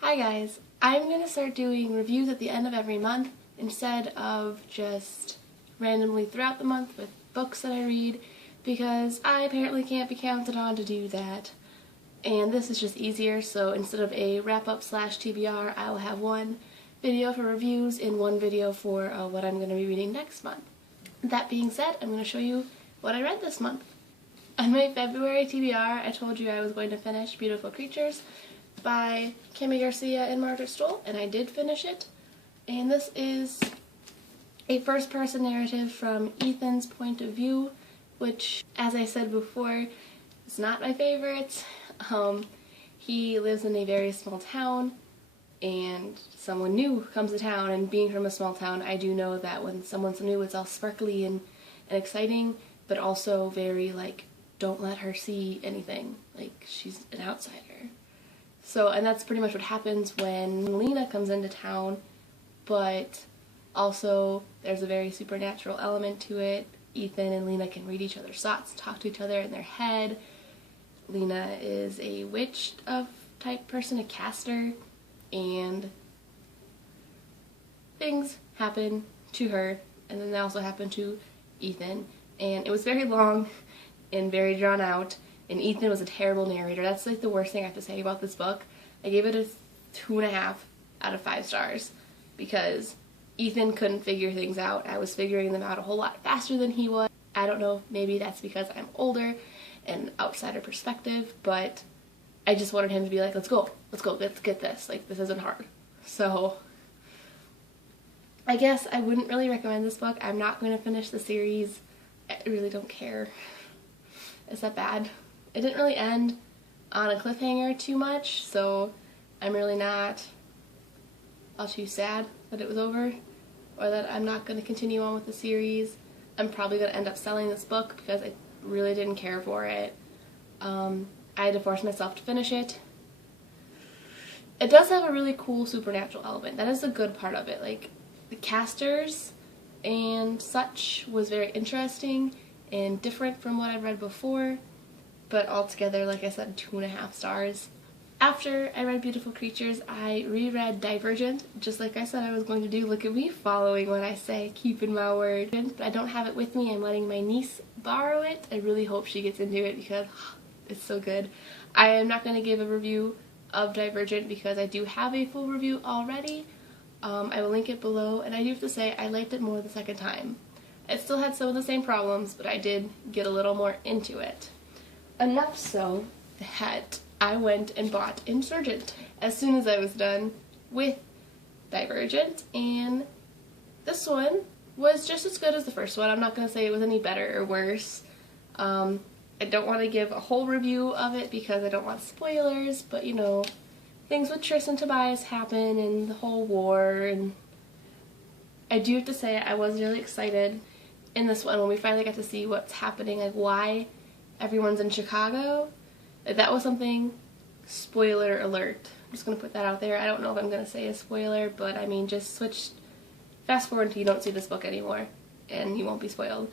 Hi guys, I'm going to start doing reviews at the end of every month instead of just randomly throughout the month with books that I read because I apparently can't be counted on to do that. And this is just easier, so instead of a wrap-up slash TBR, I will have one video for reviews and one video for what I'm going to be reading next month. That being said, I'm going to show you what I read this month. On my February TBR, I told you I was going to finish Beautiful Creatures by Kimmy Garcia and Margaret Stohl, and I did finish it. And this is a first-person narrative from Ethan's point of view, which, as I said before, is not my favorite. He lives in a very small town, and someone new comes to town, and being from a small town, I do know that when someone's new, it's all sparkly and exciting, but also very, like, don't let her see anything. Like, she's an outsider. So, and that's pretty much what happens when Lena comes into town, but also there's a very supernatural element to it. Ethan and Lena can read each other's thoughts, talk to each other in their head. Lena is a witch of type person, a caster, and things happen to her, and then they also happen to Ethan. And it was very long and very drawn out, and Ethan was a terrible narrator. That's like the worst thing I have to say about this book. I gave it a 2.5 out of 5 stars because Ethan couldn't figure things out. I was figuring them out a whole lot faster than he was. I don't know, maybe that's because I'm older and outsider perspective, but I just wanted him to be like, let's go, let's get this. Like, this isn't hard. So I guess I wouldn't really recommend this book. I'm not going to finish the series. I really don't care. Is that bad? It didn't really end on a cliffhanger too much, so I'm really not all too sad that it was over, or that I'm not going to continue on with the series. I'm probably going to end up selling this book because I really didn't care for it. I had to force myself to finish it. It does have a really cool supernatural element. That is the good part of it. Like, the casters and such was very interesting and different from what I've read before, but altogether, like I said, 2.5 stars. After I read Beautiful Creatures, I reread Divergent, just like I said I was going to do. Look at me following what I say, keeping my word. But I don't have it with me. I'm letting my niece borrow it. I really hope she gets into it because it's so good. I am not going to give a review of Divergent because I do have a full review already. I will link it below, and I do have to say I liked it more the second time. It still had some of the same problems, but I did get a little more into it. Enough so that I went and bought Insurgent as soon as I was done with Divergent, and this one was just as good as the first one. I'm not going to say it was any better or worse. I don't want to give a whole review of it because I don't want spoilers, but you know, things with Tris and Tobias happen and the whole war, and I do have to say I was really excited in this one when we finally got to see what's happening, like why everyone's in Chicago. That was something, spoiler alert. I'm just going to put that out there. I don't know if I'm going to say a spoiler, but I mean, just fast forward until you don't see this book anymore, and you won't be spoiled.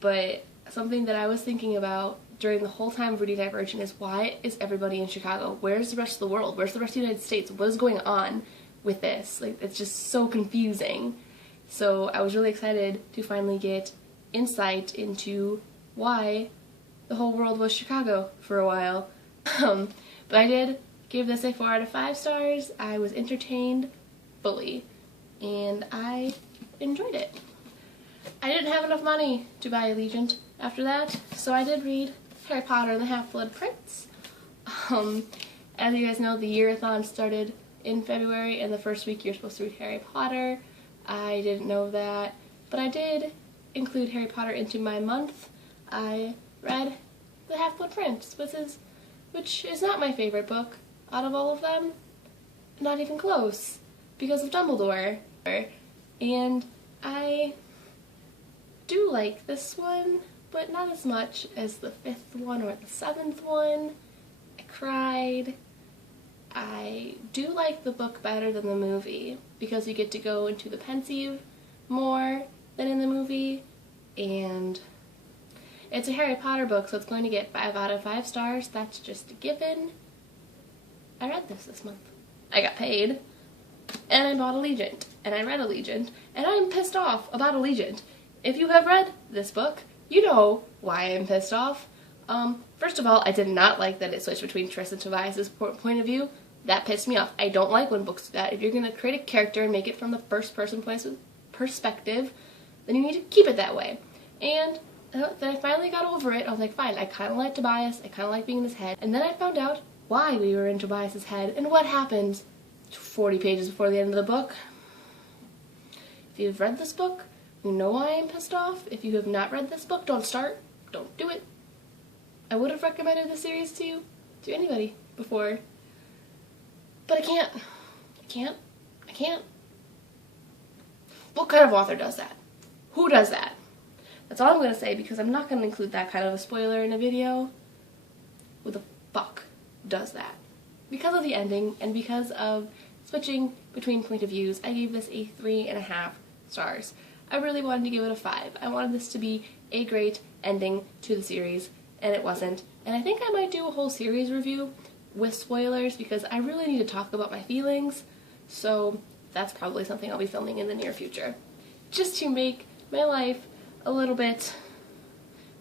But something that I was thinking about during the whole time of reading Divergent is, why is everybody in Chicago? Where's the rest of the world? Where's the rest of the United States? What is going on with this? Like, it's just so confusing. So I was really excited to finally get insight into why the whole world was Chicago for a while. But I did give this a 4 out of 5 stars. I was entertained fully, and I enjoyed it. I didn't have enough money to buy Allegiant after that, so I did read Harry Potter and the Half-Blood Prince. As you guys know, the year-a-thon started in February, and the first week you're supposed to read Harry Potter. I didn't know that, but I did include Harry Potter into my month. I read The Half-Blood Prince, which is not my favorite book out of all of them. Not even close, because of Dumbledore. And I do like this one, but not as much as the 5th one or the 7th one. I cried. I do like the book better than the movie, because you get to go into the pensieve more than in the movie, and it's a Harry Potter book, so it's going to get 5 out of 5 stars. That's just a given. I read this month. I got paid, and I bought Allegiant, and I read Allegiant, and I'm pissed off about Allegiant. If you have read this book, you know why I'm pissed off. First of all, I did not like that it switched between Triss and Tobias's point of view. That pissed me off. I don't like when books do that. If you're going to create a character and make it from the first person perspective, then you need to keep it that way. And then I finally got over it. I was like, fine, I kind of like Tobias. I kind of like being in his head. And then I found out why we were in Tobias's head and what happened 40 pages before the end of the book. If you've read this book, you know why I'm pissed off. If you have not read this book, don't start. Don't do it. I would have recommended the series to anybody before, but I can't. I can't. What kind of author does that? Who does that? That's all I'm going to say, because I'm not going to include that kind of a spoiler in a video. Who the fuck does that? Because of the ending, and because of switching between point of views, I gave this a 3.5 stars. I really wanted to give it a 5. I wanted this to be a great ending to the series, and it wasn't. And I think I might do a whole series review with spoilers, because I really need to talk about my feelings, so that's probably something I'll be filming in the near future. Just to make my life a little bit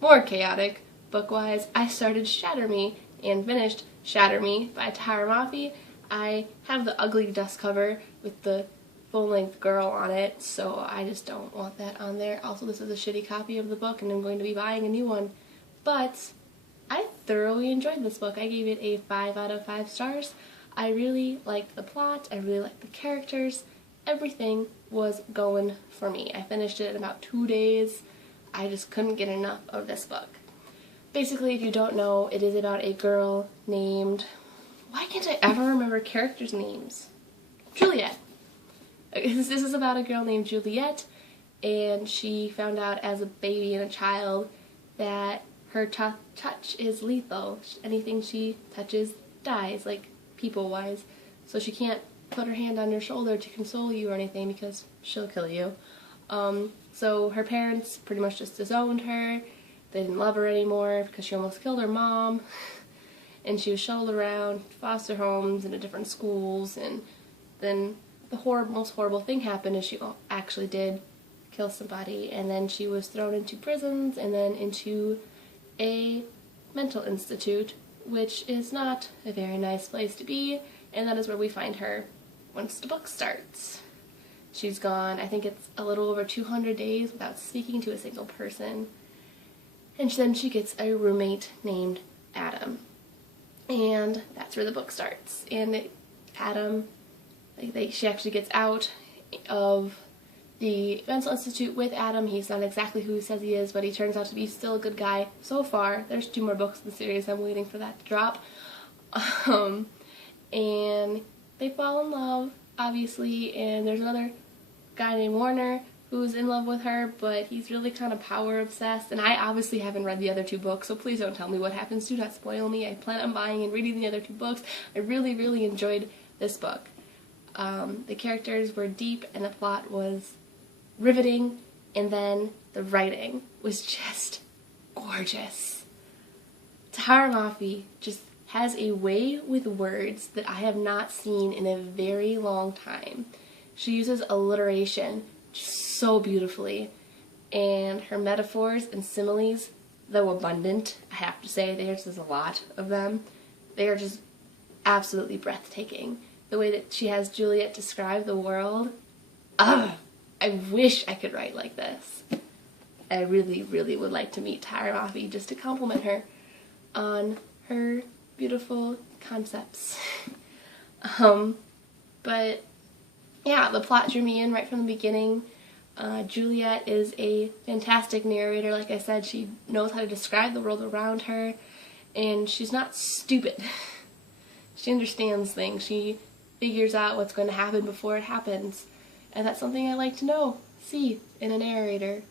more chaotic, book-wise, I started Shatter Me and finished Shatter Me by Shatter Me. I have the ugly dust cover with the full-length girl on it, so I just don't want that on there. Also, this is a shitty copy of the book, and I'm going to be buying a new one. But I thoroughly enjoyed this book. I gave it a 5 out of 5 stars. I really liked the plot. I really liked the characters. Everything was going for me. I finished it in about 2 days. I just couldn't get enough of this book. Basically, if you don't know, it is about a girl named... Why can't I ever remember characters' names? Juliet. This is about a girl named Juliet, and she found out as a baby and a child that her touch is lethal. Anything she touches dies, like people-wise. So she can't put her hand on your shoulder to console you or anything, because she'll kill you. So her parents pretty much just disowned her. They didn't love her anymore because she almost killed her mom. And she was shuttled around foster homes and to different schools, and then the most horrible thing happened is she actually did kill somebody, and then she was thrown into prisons and then into a mental institute, which is not a very nice place to be, and that is where we find her once the book starts. She's gone, I think it's a little over 200 days without speaking to a single person, and then she gets a roommate named Adam. And that's where the book starts. And Adam, she actually gets out of the mental institute with Adam. He's not exactly who he says he is, but he turns out to be still a good guy so far. There's 2 more books in the series. I'm waiting for that to drop. And they fall in love, obviously, and there's another guy named Warner who's in love with her, but he's really kind of power obsessed, and I obviously haven't read the other 2 books, so please don't tell me what happens. Do not spoil me. I plan on buying and reading the other 2 books. I really, really enjoyed this book. The characters were deep, and the plot was riveting, and then the writing was just gorgeous. Shatter Me just has a way with words that I have not seen in a very long time. She uses alliteration so beautifully, and her metaphors and similes, though abundant, I have to say, there's a lot of them, they are just absolutely breathtaking. The way that she has Juliet describe the world, I wish I could write like this. I really, really would like to meet Shatter Me just to compliment her on her beautiful concepts. But yeah, the plot drew me in right from the beginning. Juliet is a fantastic narrator. Like I said, she knows how to describe the world around her, and she's not stupid. She understands things. She figures out what's going to happen before it happens, and that's something I like to see in a narrator.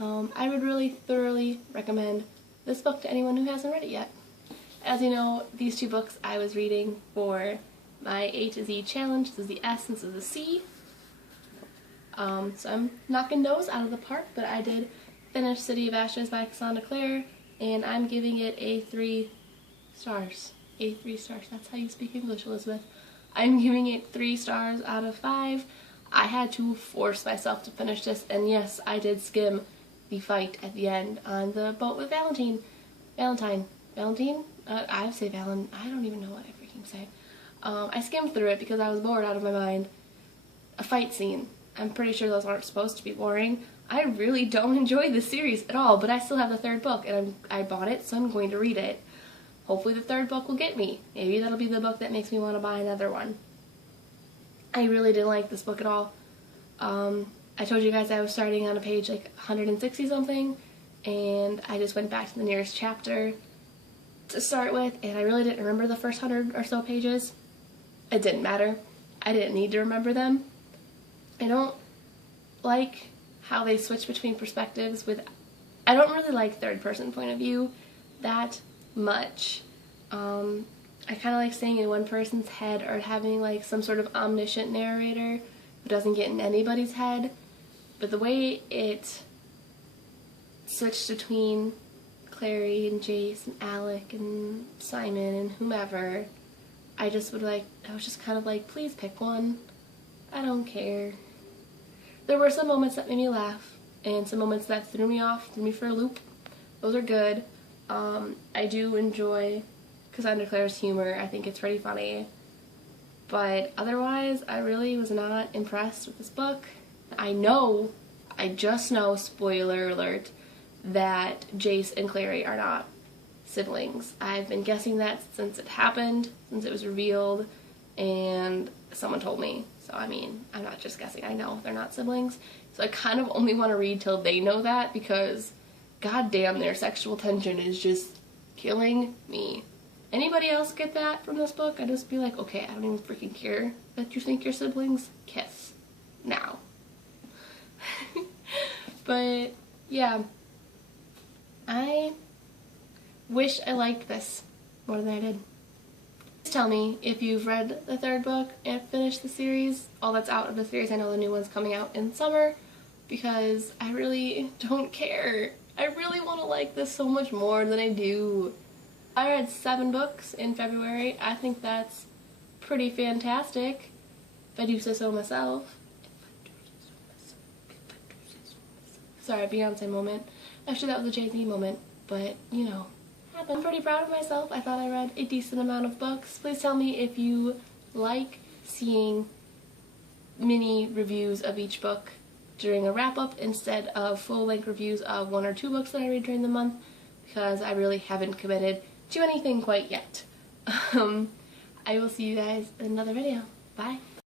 I would really thoroughly recommend this book to anyone who hasn't read it yet. As you know, these 2 books I was reading for my A to Z challenge. This is the S, this is the C. So I'm knocking those out of the park, but I did finish City of Ashes by Cassandra Clare, and I'm giving it a 3 stars. A 3 stars. That's how you speak English, Elizabeth. I'm giving it 3 stars out of 5. I had to force myself to finish this, and yes, I did skim the fight at the end on the boat with Valentine. I say Valen. I don't even know what I freaking say. I skimmed through it because I was bored out of my mind. A fight scene. I'm pretty sure those aren't supposed to be boring. I really don't enjoy this series at all, but I still have the 3rd book, and I bought it, so I'm going to read it. Hopefully the 3rd book will get me. Maybe that'll be the book that makes me want to buy another one. I really didn't like this book at all. I told you guys I was starting on a page like 160 something, and I just went back to the nearest chapter to start with, and I really didn't remember the first 100 or so pages. It didn't matter. I didn't need to remember them. I don't like how they switch between perspectives I don't really like 3rd person point of view that much. I kind of like staying in one person's head or having like some sort of omniscient narrator who doesn't get in anybody's head. But the way it switched between Clary and Jace and Alec and Simon and whomever, I was just kind of like, please pick one. I don't care. There were some moments that made me laugh and some moments that threw me off, threw me for a loop. Those are good. I do enjoy Cassandra Clare's humor. I think it's pretty funny. But otherwise, I really was not impressed with this book. I just know, spoiler alert, that Jace and Clary are not siblings. I've been guessing that since it happened, since it was revealed, and someone told me. So, I mean, I'm not just guessing. I know they're not siblings. So I kind of only want to read till they know that, because goddamn, their sexual tension is just killing me. Anybody else get that from this book? I'd just be like, okay, I don't even freaking care that you think you're siblings. Kiss. Now. But, yeah. I wish I liked this more than I did. Please tell me if you've read the 3rd book and finished the series, all that's out of the series. I know the new one's coming out in summer, because I really don't care. I really want to like this so much more than I do. I read 7 books in February. I think that's pretty fantastic, if I do say so myself. Sorry, Beyonce moment. Actually, that was a Jay-Z moment, but, you know, I'm pretty proud of myself. I thought I read a decent amount of books. Please tell me if you like seeing mini reviews of each book during a wrap-up instead of full-length reviews of 1 or 2 books that I read during the month, because I really haven't committed to anything quite yet. I will see you guys in another video. Bye.